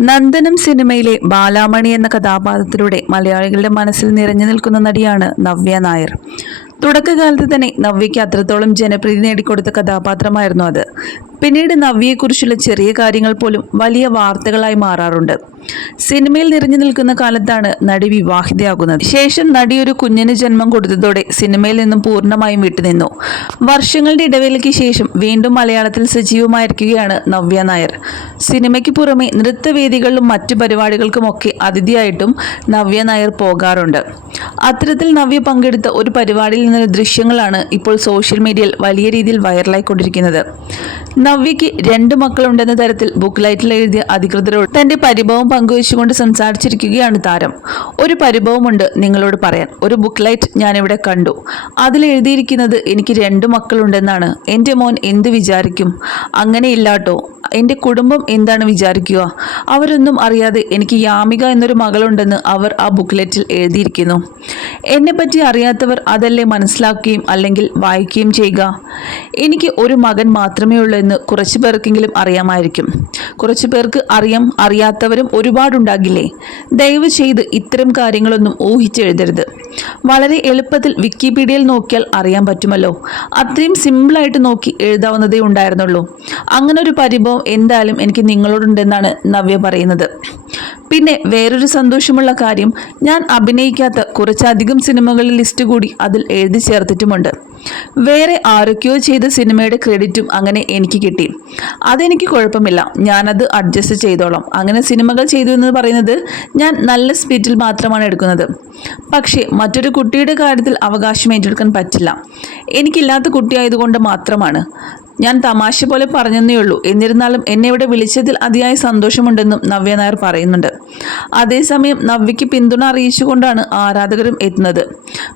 നന്ദനം സിനിമയിലെ ബാലാമണി എന്ന കഥാപാത്രത്തിലൂടെ മലയാളികളുടെ മനസ്സിൽ നിറഞ്ഞു നിൽക്കുന്ന നടിയാണ് നവ്യ നായർ. തുടക്കകാലത്ത് തന്നെ നവ്യയ്ക്ക് അത്രത്തോളം ജനപ്രീതി നേടിക്കൊടുത്ത കഥാപാത്രമായിരുന്നു അത്. പിന്നീട് നവ്യയെക്കുറിച്ചുള്ള ചെറിയ കാര്യങ്ങൾ പോലും വലിയ വാർത്തകളായി മാറാറുണ്ട്. സിനിമയിൽ നിറഞ്ഞു നിൽക്കുന്ന കാലത്താണ് നടി വിവാഹിതയാകുന്നത്. ശേഷം നടി ഒരു കുഞ്ഞിന് ജന്മം കൊടുത്തതോടെ സിനിമയിൽ നിന്നും പൂർണമായും വിട്ടുനിന്നു. വർഷങ്ങളുടെ ഇടവേളയ്ക്ക് ശേഷം വീണ്ടും മലയാളത്തിൽ സജീവമായിരിക്കുകയാണ് നവ്യ നായർ. സിനിമയ്ക്ക് പുറമെ നൃത്തവേദികളിലും മറ്റു പരിപാടികൾക്കുമൊക്കെ അതിഥിയായിട്ടും നവ്യ നായർ പോകാറുണ്ട്. അത്തരത്തിൽ നവ്യ പങ്കെടുത്ത ഒരു പരിപാടിയിൽ നിന്നുള്ള ദൃശ്യങ്ങളാണ് ഇപ്പോൾ സോഷ്യൽ മീഡിയയിൽ വലിയ രീതിയിൽ വൈറലായിക്കൊണ്ടിരിക്കുന്നത്. നവ്യയ്ക്ക് രണ്ട് മക്കളുണ്ടെന്ന തരത്തിൽ ബുക്ക് ലൈറ്റിൽ എഴുതിയ അധികൃതരോട് തന്റെ പരിഭവം പങ്കുവച്ചുകൊണ്ട് സംസാരിച്ചിരിക്കുകയാണ് താരം. ഒരു പരിഭവമുണ്ട് നിങ്ങളോട് പറയാൻ. ഒരു ബുക്ക് ലൈറ്റ് ഞാനിവിടെ കണ്ടു. അതിൽ എഴുതിയിരിക്കുന്നത് എനിക്ക് രണ്ട് മക്കളുണ്ടെന്നാണ്. എന്റെ മോൻ എന്ത് വിചാരിക്കും? അങ്ങനെയില്ലാട്ടോ. എന്റെ കുടുംബം എന്താണ് വിചാരിക്കുക? അവരൊന്നും അറിയാതെ എനിക്ക് യാമിക എന്നൊരു മകളുണ്ടെന്ന് അവർ ആ ബുക്ക്ലെറ്റിൽ എഴുതിയിരിക്കുന്നു. എന്നെപ്പറ്റി അറിയാത്തവർ അതല്ലേ മനസ്സിലാക്കുകയും അല്ലെങ്കിൽ വായിക്കുകയും ചെയ്യുക? എനിക്ക് ഒരു മകൻ മാത്രമേ ഉള്ളൂ എന്ന് കുറച്ച് പേർക്കെങ്കിലും അറിയാമായിരിക്കും. കുറച്ച് പേർക്ക് അറിയാം അറിയാത്തവരും ഒരുപാടുണ്ടാകില്ലേ? ദയവ് ചെയ്ത് ഇത്തരം കാര്യങ്ങളൊന്നും ഊഹിച്ചെഴുതരുത്. വളരെ എളുപ്പത്തിൽ വിക്കിപീഡിയയിൽ നോക്കിയാൽ അറിയാൻ പറ്റുമല്ലോ. അത്രയും സിമ്പിളായിട്ട് നോക്കി എഴുതാവുന്നതേ ഉണ്ടായിരുന്നുള്ളൂ. അങ്ങനെ ഒരു പരിഭവം എന്തായാലും എനിക്ക് നിങ്ങളോടുണ്ടെന്നാണ് നവ്യ പറയുന്നത്. പിന്നെ വേറൊരു സന്തോഷമുള്ള കാര്യം ഞാൻ അഭിനയിക്കാത്ത കുറച്ചധികം സിനിമകളിൽ ലിസ്റ്റ് കൂടി അതിൽ എഴുതി ചേർത്തിട്ടുമുണ്ട്. വേറെ ആരൊക്കെയോ ചെയ്ത സിനിമയുടെ ക്രെഡിറ്റും അങ്ങനെ എനിക്ക് കിട്ടി. അതെനിക്ക് കുഴപ്പമില്ല. ഞാനത് അഡ്ജസ്റ്റ് ചെയ്തോളാം. അങ്ങനെ സിനിമകൾ ചെയ്തു എന്ന് പറയുന്നത് ഞാൻ നല്ല സ്പീഡിൽ മാത്രമാണ് എടുക്കുന്നത്. പക്ഷേ മറ്റൊരു കുട്ടിയുടെ കാര്യത്തിൽ അവകാശം ഏറ്റെടുക്കാൻ പറ്റില്ല. എനിക്കില്ലാത്ത കുട്ടിയായതുകൊണ്ട് മാത്രമാണ്. ഞാൻ തമാശ പോലെ പറഞ്ഞെന്നേ ഉള്ളൂ. എന്നിരുന്നാലും എന്നെ ഇവിടെ വിളിച്ചതിൽ അതിയായ സന്തോഷമുണ്ടെന്നും നവ്യ നായർ പറയുന്നുണ്ട്. അതേസമയം നവ്യയ്ക്ക് പിന്തുണ അറിയിച്ചുകൊണ്ടാണ് ആരാധകരും എത്തുന്നത്.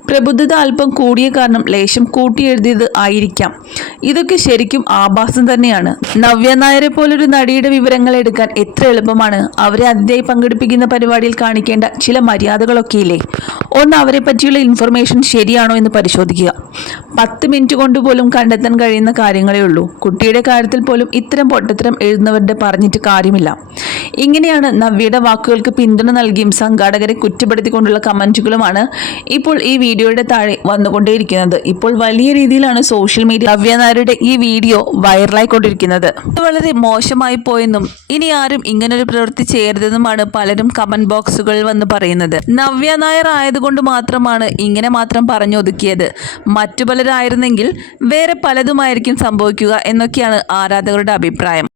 പ്രബുദ്ധത അല്പം കൂടിയ കാരണം ലേശം കൂട്ടിയെഴുതിയത് ആയിരിക്കാം. ഇതൊക്കെ ശരിക്കും ആഭാസം തന്നെയാണ്. നവ്യ നായരെ പോലൊരു നടിയുടെ വിവരങ്ങൾ എടുക്കാൻ എത്ര എളുപ്പമാണ്. അവരെ അതിഥിയായി പങ്കെടുപ്പിക്കുന്ന പരിപാടിയിൽ കാണിക്കേണ്ട ചില മര്യാദകളൊക്കെയില്ലേ? ഒന്ന് അവരെ പറ്റിയുള്ള ഇൻഫർമേഷൻ ശരിയാണോ എന്ന് പരിശോധിക്കുക. പത്ത് മിനിറ്റ് കൊണ്ട് പോലും കണ്ടെത്താൻ കഴിയുന്ന കാര്യങ്ങളേ ഉള്ളൂ. കുട്ടിയുടെ കാര്യത്തിൽ പോലും ഇത്തരം പൊട്ടത്തരം എഴുതുന്നവരുടെ പറഞ്ഞിട്ട് കാര്യമില്ല. ഇങ്ങനെയാണ് നവ്യയുടെ വാക്കുകൾക്ക് പിന്തുണ നൽകിയും സംഘാടകരെ കുറ്റപ്പെടുത്തിക്കൊണ്ടുള്ള കമന്റുകളുമാണ് ഇപ്പോൾ ഈ വീഡിയോയുടെ താഴെ വന്നുകൊണ്ടേയിരിക്കുന്നത്. ഇപ്പോൾ വലിയ രീതിയിലാണ് സോഷ്യൽ മീഡിയ നവ്യ നായരുടെ ഈ വീഡിയോ വൈറലായിക്കൊണ്ടിരിക്കുന്നത്. വളരെ മോശമായി പോയെന്നും ഇനി ആരും ഇങ്ങനൊരു പ്രവൃത്തി ചെയ്യരുതെന്നുമാണ് പലരും കമന്റ് ബോക്സുകളിൽ വന്ന് പറയുന്നത്. നവ്യ നായർ ആയതുകൊണ്ട് മാത്രമാണ് ഇങ്ങനെ മാത്രം പറഞ്ഞൊതുക്കിയത്. മറ്റു പലരായിരുന്നെങ്കിൽ വേറെ പലതുമായിരിക്കും സംഭവിക്കുക എന്നൊക്കെയാണ് ആരാധകരുടെ അഭിപ്രായം.